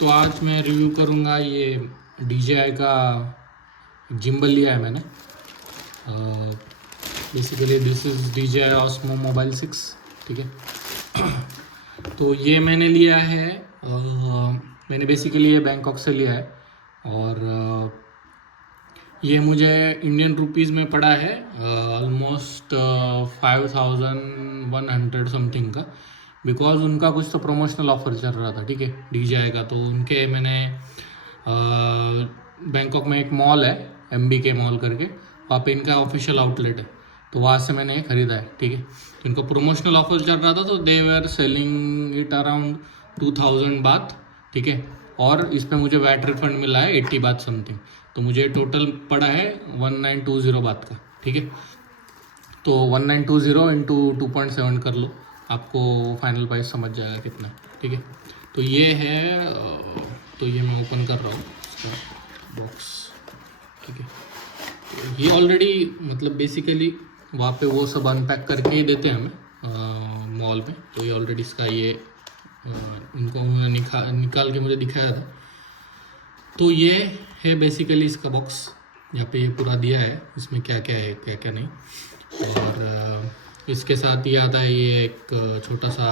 तो आज मैं रिव्यू करूँगा ये DJI का जिम्बल लिया है मैंने। Basically this is DJI Osmo Mobile 6, ठीक है। तो ये मैंने लिया है, मैंने बेसिकली ये बैंकॉक से लिया है और ये मुझे इंडियन रुपीज़ में पड़ा है ऑलमोस्ट 5100 समथिंग का, बिकॉज उनका कुछ तो प्रमोशनल ऑफर चल रहा था, ठीक है, DJI का। तो उनके मैंने बैंकॉक में एक मॉल है, MBK मॉल करके, वहाँ पे इनका ऑफिशियल आउटलेट है, तो वहाँ से मैंने ख़रीदा है, ठीक है। तो इनका प्रमोशनल ऑफर चल रहा था, तो दे वर सेलिंग इट अराउंड 2000 बात, ठीक है। और इस पर मुझे वैट रिफंड मिला है 80 बात समथिंग, तो मुझे टोटल पड़ा है 1920 बात का, ठीक है। तो 1920 इंटू 2.7 कर लो, आपको फाइनल प्राइस समझ जाएगा कितना, ठीक है। तो ये है, तो ये मैं ओपन कर रहा हूँ इसका बॉक्स, ठीक है। तो ये ऑलरेडी मतलब बेसिकली वहाँ पे वो सब अनपैक करके ही देते हैं हमें मॉल में। तो ये ऑलरेडी इसका ये उनको उन्होंने निकाल के मुझे दिखाया था। तो ये है बेसिकली इसका बॉक्स, यहाँ पे ये पूरा दिया है, इसमें क्या क्या है क्या क्या नहीं। और इसके साथ ही आता है ये एक छोटा सा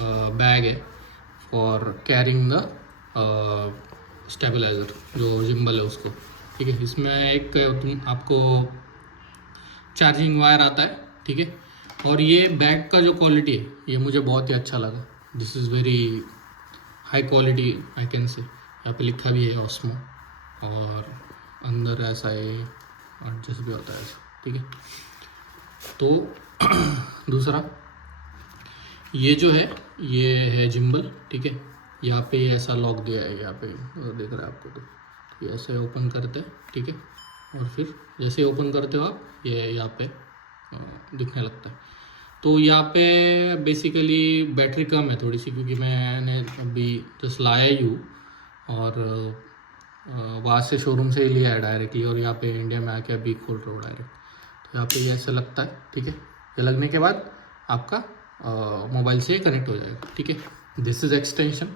बैग है फॉर कैरिंग द स्टेबलाइज़र, जो जिम्बल है उसको, ठीक है। इसमें एक आपको चार्जिंग वायर आता है, ठीक है। और ये बैग का जो क्वालिटी है ये मुझे बहुत ही अच्छा लगा। This is very high quality I can say. यहाँ पे लिखा भी है ऑस्मो, और अंदर ऐसा है एडजस्ट भी होता है ऐसा, ठीक है। तो दूसरा ये जो है ये है जिम्बल, ठीक है। यहाँ पे ऐसा लॉक दिया है, यहाँ पे दिख रहा है आपको, तो ये ऐसे ओपन करते हैं, ठीक है। और फिर जैसे ओपन करते हो आप, ये यहाँ पे दिखने लगता है। तो यहाँ पे बेसिकली बैटरी कम है थोड़ी सी, क्योंकि मैंने अभी जस्ट लाया ही हूँ, और वहाँ से शोरूम से ही लिया है डायरेक्टली, और यहाँ पे इंडिया में आके अभी खोल रहा हूँ डायरेक्ट। तो यहाँ पे ये ऐसा लगता है, ठीक है। ये लगने के बाद आपका मोबाइल से कनेक्ट हो जाएगा, ठीक है। दिस इज़ एक्सटेंशन,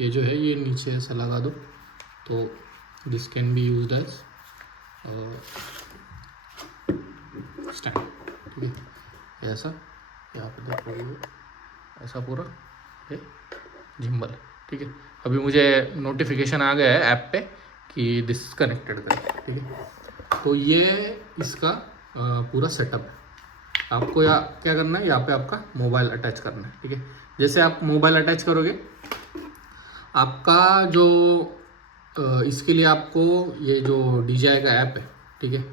ये जो है ये नीचे ऐसा लगा दो, तो this can be used as stand, ठीक है। ऐसा यहाँ पे देखो, ये ऐसा पूरा है जिम्बल, ठीक है। अभी मुझे नोटिफिकेशन आ गया है ऐप पे कि दिस कनेक्टेड कर, ठीक है। तो ये इसका पूरा सेटअप है। आपको या क्या करना है, यहाँ पे आपका मोबाइल अटैच करना है, ठीक है। जैसे आप मोबाइल अटैच करोगे, आपका जो इसके लिए आपको ये जो DJI का ऐप है, ठीक है,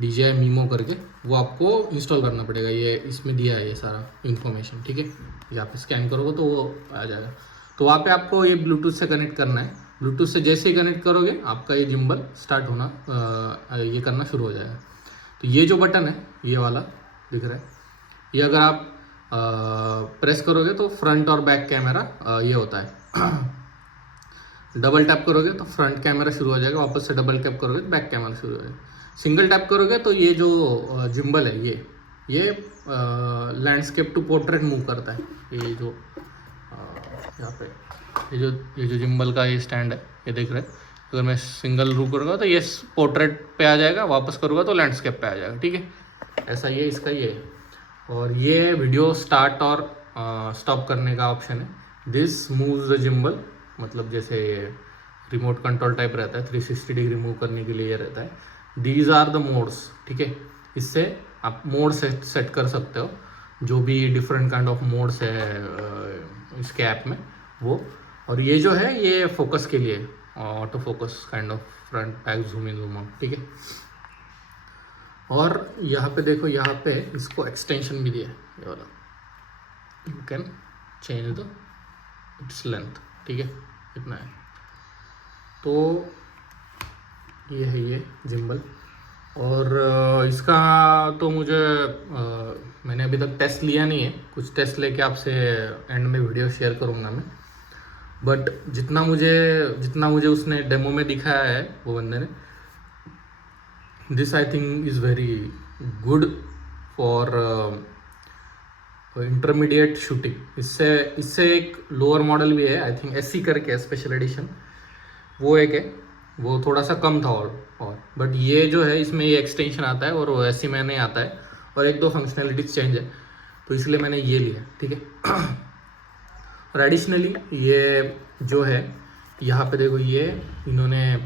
DJI मीमो करके, वो आपको इंस्टॉल करना पड़ेगा। ये इसमें दिया है ये सारा इन्फॉर्मेशन, ठीक है। यहाँ पे स्कैन करोगे तो वो आ जाएगा। तो वहाँ पे आपको ये ब्लूटूथ से कनेक्ट करना है। ब्लूटूथ से जैसे ही कनेक्ट करोगे, आपका ये जिम्बल स्टार्ट होना ये करना शुरू हो जाएगा। तो ये जो बटन है, ये वाला दिख रहा है, ये अगर आप प्रेस करोगे तो फ्रंट और बैक कैमरा ये होता है। डबल टैप करोगे तो फ्रंट कैमरा शुरू हो जाएगा, वापस से डबल टैप करोगे तो बैक कैमरा शुरू हो जाएगा। सिंगल टैप करोगे तो ये जो जिम्बल है ये लैंडस्केप टू पोर्ट्रेट मूव करता है। ये जो यहाँ पे ये जो जिम्बल का ये स्टैंड है, ये देख रहे हैं। अगर मैं सिंगल रूप करूँगा तो ये पोर्ट्रेट पे आ जाएगा, वापस करूँगा तो लैंडस्केप पे आ जाएगा, ठीक है। ऐसा ये इसका ये है। और ये वीडियो स्टार्ट और स्टॉप करने का ऑप्शन है। दिस मूव्स द जिम्बल, मतलब जैसे रिमोट कंट्रोल टाइप रहता है, 360 डिग्री मूव करने के लिए ये रहता है। दीज आर द मोड्स, ठीक है। इससे आप मोड सेट कर सकते हो, जो भी डिफरेंट काइंड ऑफ मोड्स है इसके ऐप में वो। और ये जो है ये फोकस के लिए, auto focus kind of, front back zoom in zoom out, ठीक है। और यहाँ पे देखो, यहाँ पे इसको एक्सटेंशन भी दिया है, ये वाला, you can change the its length, ठीक है, इतना है। तो ये है ये जिम्बल। और इसका तो मुझे मैंने अभी तक टेस्ट लिया नहीं है, कुछ टेस्ट लेके आपसे एंड में वीडियो शेयर करूँगा मैं। बट जितना मुझे उसने डेमो में दिखाया है वो बंदे ने, this I think is very good for intermediate shooting. इससे इससे एक लोअर मॉडल भी है, आई थिंक एससी करके स्पेशल एडिशन, वो एक है, वो थोड़ा सा कम था और बट ये जो है इसमें ये एक्सटेंशन आता है और वो एससी में नहीं आता है, और एक दो फंक्शनैलिटीज चेंज है, तो इसलिए मैंने ये लिया, ठीक है। और एडिशनली ये जो है यहाँ पे देखो, ये इन्होंने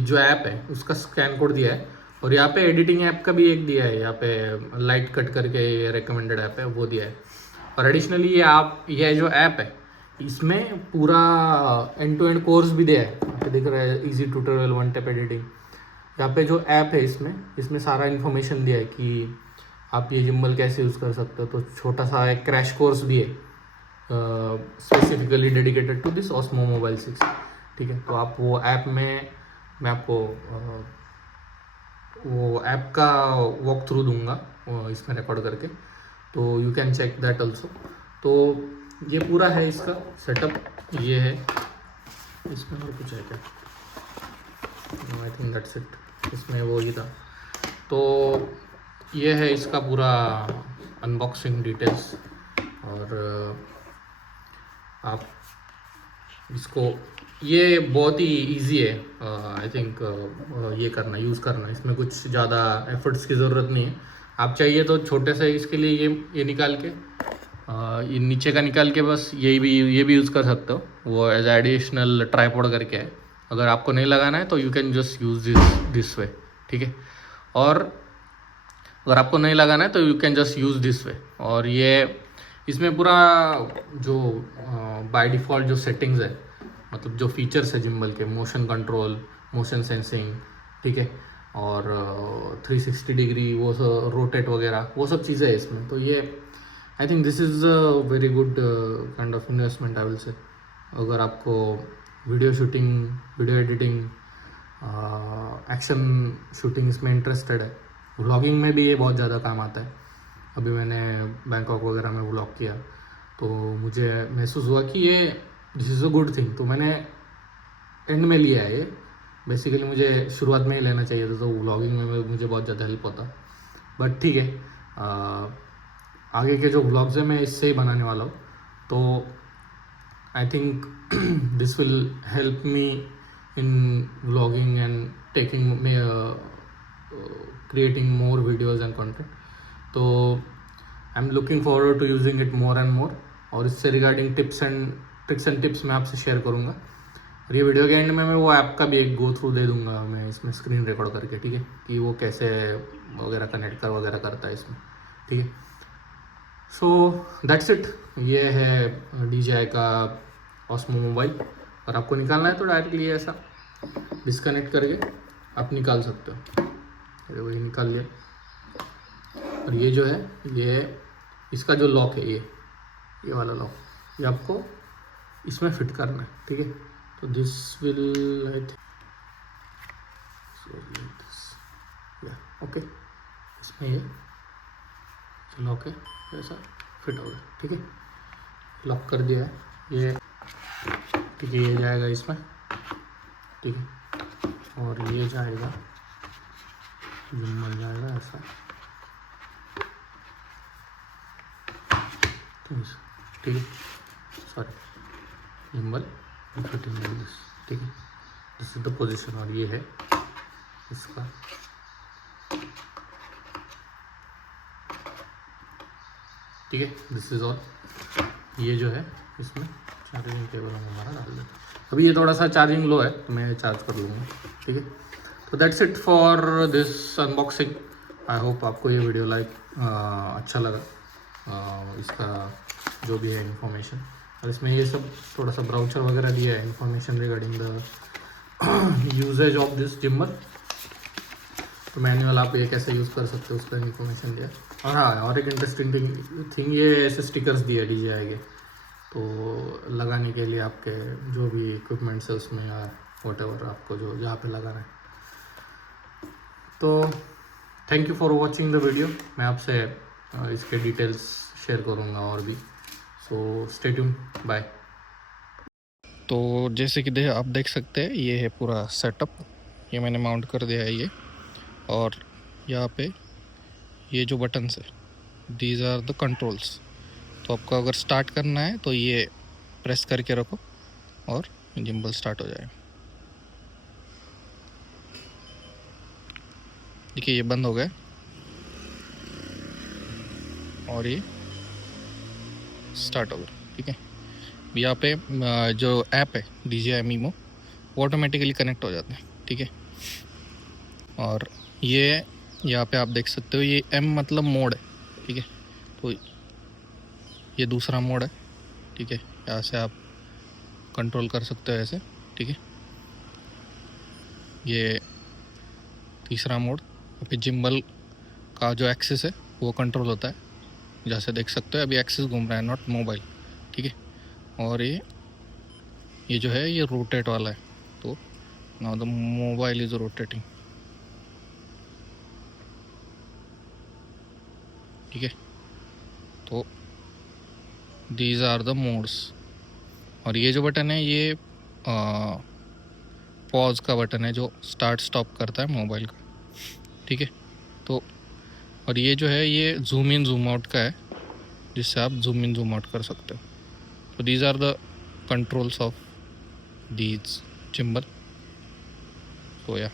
जो ऐप है उसका स्कैन कोड दिया है, और यहाँ पे एडिटिंग ऐप का भी एक दिया है, यहाँ पे लाइट कट करके रिकमेंडेड ऐप है वो दिया है। और एडिशनली ये जो ऐप है इसमें पूरा एंड टू एंड कोर्स भी दिया है, यहाँ पे दिख रहा है easy tutorial one tape editing. यहाँ पे जो ऐप है इसमें सारा इन्फॉर्मेशन दिया है कि आप ये जिम्बल कैसे यूज़ कर सकते हो, तो छोटा सा एक क्रैश कोर्स भी है specifically dedicated to this Osmo mobile 6, ठीक है। तो आप वो ऐप में मैं आपको वो ऐप का वॉक थ्रू दूंगा इसमें रिकॉर्ड करके, तो you can check that also. तो ये पूरा है इसका सेटअप, ये है। इसमें और कुछ है क्या? आई थिंक दैट्स इट, इसमें वो ही था। तो ये है इसका पूरा अनबॉक्सिंग डिटेल्स, और आप इसको, ये बहुत ही इजी है आई थिंक ये करना, यूज़ करना, इसमें कुछ ज़्यादा एफर्ट्स की ज़रूरत नहीं है। आप चाहिए तो छोटे से इसके लिए ये निकाल के ये नीचे का निकाल के बस ये भी यूज़ कर सकते हो, वो एज एडिशनल ट्राइपॉड करके है। अगर आपको नहीं लगाना है तो you can just use this way, ठीक है। और अगर आपको नहीं लगाना है तो you can just use this way. और ये इसमें पूरा जो बाय डिफ़ॉल्ट जो सेटिंग्स है, मतलब जो फीचर्स है जिम्बल के, मोशन कंट्रोल, मोशन सेंसिंग, ठीक है, और 360 डिग्री वो सब रोटेट वगैरह, वो सब चीज़ें हैं इसमें। तो ये आई think this is a very good kind of investment I will say. अगर आपको video shooting, video editing, action shooting इसमें इंटरेस्टेड है, व्लॉगिंग में भी ये बहुत ज़्यादा काम आता है। अभी मैंने बैंकॉक वगैरह में व्लॉग किया, तो मुझे महसूस हुआ कि ये this is a good thing, तो मैंने एंड में लिया है ये। बेसिकली मुझे शुरुआत में ही लेना चाहिए था, तो व्लॉगिंग में मुझे बहुत ज़्यादा हेल्प होता, बट ठीक है। आगे के जो व्लॉग्स हैं मैं इससे ही बनाने वाला हूँ, तो I think this will help me in vlogging and taking creating more videos and content. तो I am looking forward to using it more and more, और इससे रिगार्डिंग ट्रिक्स एंड टिप्स मैं आपसे शेयर करूँगा। और ये वीडियो के and में मैं वो ऐप का भी एक गो थ्रू दे दूँगा मैं इसमें स्क्रीन रिकॉर्ड करके, ठीक है, कि वो कैसे वगैरह कनेक्ट वगैरह करता है इसमें, ठीक है। सो दैट्स इट, ये है DJI का ऑस्मो मोबाइल। और आपको निकालना है तो डायरेक्टली ऐसा डिस्कनेक्ट करके आप निकाल सकते हो। अरे वही निकाल लिया। और ये जो है, ये इसका जो लॉक है, ये वाला लॉक, ये आपको इसमें फिट करना है, ठीक है। तो this will I think okay, इसमें ये लॉक है, ऐसा फिट हो गया, ठीक है। लॉक कर दिया है ये, ठीक है। ये जाएगा इसमें, ठीक है, और ये जाएगा, जिम्बल जाएगा ऐसा, ठीक है, सॉरी, जिम्बल फिटिंग दिस, ठीक है। दिस इज द पोजीशन, और ये है इसका, ठीक है। दिस इज ऑल, ये जो है इसमें चार्जिंग केबल हम हमारा डाल देते हैं। अभी ये थोड़ा सा चार्जिंग लो है, तो मैं चार्ज कर लूँगा, ठीक है। तो that's it for this unboxing. I hope आपको ये वीडियो अच्छा लगा, इसका जो भी है इन्फॉर्मेशन। और इसमें ये सब थोड़ा सा ब्राउचर वगैरह दिया है, information regarding the usages of this gimbal. तो मैनुअल आप ये कैसे यूज़ कर सकते हो उसका इन्फॉर्मेशन दिया। और हाँ, और एक इंटरेस्टिंग थिंग ये ऐसे स्टिकर्स दिए DJI के, तो लगाने के लिए आपके जो भी इक्विपमेंट्स है उसमें, या व्हाटएवर आपको जो जहाँ पे लगाना है। तो thank you for watching the video. मैं आपसे इसके डिटेल्स शेयर करूँगा और भी, सो स्टे ट्यून, बाय। तो जैसे कि आप देख सकते हैं, ये है पूरा सेटअप, ये मैंने माउंट कर दिया है ये। और यहाँ पे ये जो बटन्स है दीज आर द कंट्रोल्स। तो आपको अगर स्टार्ट करना है तो ये प्रेस करके रखो और जिम्बल स्टार्ट हो जाएगा। देखिए ये बंद हो गया और ये स्टार्ट हो गया। ठीक है, यहाँ पे जो ऐप है DJI Mimo वो ऑटोमेटिकली कनेक्ट हो जाते हैं। ठीक है, और ये यहाँ पे आप देख सकते हो ये M मतलब मोड है। ठीक है, तो ये दूसरा मोड है। ठीक है, यहाँ से आप कंट्रोल कर सकते हो ऐसे। ठीक है, ये तीसरा मोड। अभी जिम्बल का जो एक्सिस है वो कंट्रोल होता है, जैसे देख सकते हो अभी एक्सिस घूम रहा है, नॉट मोबाइल। ठीक है, और ये जो है ये रोटेट वाला है, तो now the mobile is rotating. ठीक है, तो दीज आर द मोड्स। और ये जो बटन है ये पॉज का बटन है जो स्टार्ट स्टॉप करता है मोबाइल का। ठीक है, तो और ये जो है ये जूम इन जूम आउट का है, जिससे आप जूम इन जूम आउट कर सकते हो। तो these are the controls of these gimbal. So yeah.